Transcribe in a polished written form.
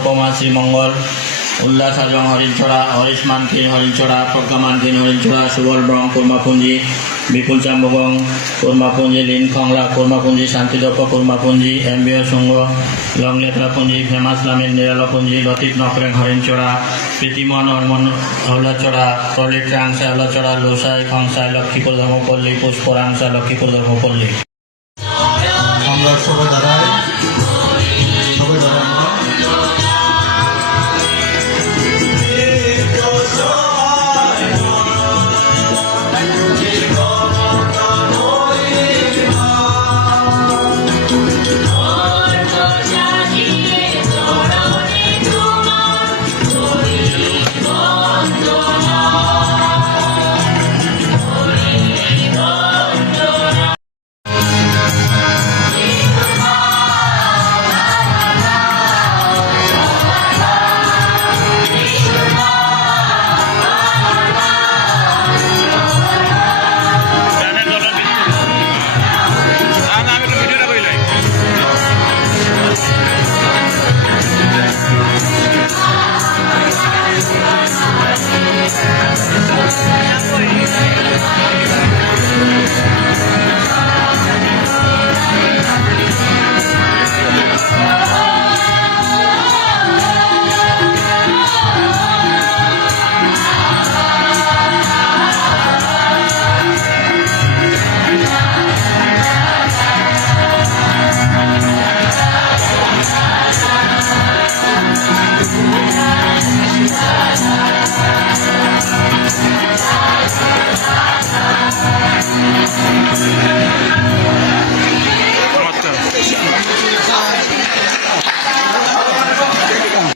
অনুপমা শ্রীমঙ্গল, উল্লাস আজম হরিণছড়া, হরিশ মানকিন হরিণছড়া, প্রজ্ঞা মানকিন হরিণছড়া, সুবল ব্রং কুরমাপুঞ্জি, বিপুল চাম্বগং কুরমাপুঞ্জি, Lin খংলা কুরমাপুঞ্জি, শান্তিদক্ষ কুরমাপুঞ্জি, এমবিও সুঙ্গ লংলেতরাপুঞ্জি, famous Lamine নিরালাপুঞ্জি, Latif নকরেং Harinchhara, প্রীতিমন hormone হাওলাছড়া, প্রলিট রাংসা হাওলাছড়া, লোসাই খংসাই Lakshmipur ধর্মপল্লী, পুষ্পরাংসা Lakshmipur ধর্মপল্লী। আমরা সবাই দাঁড়াই।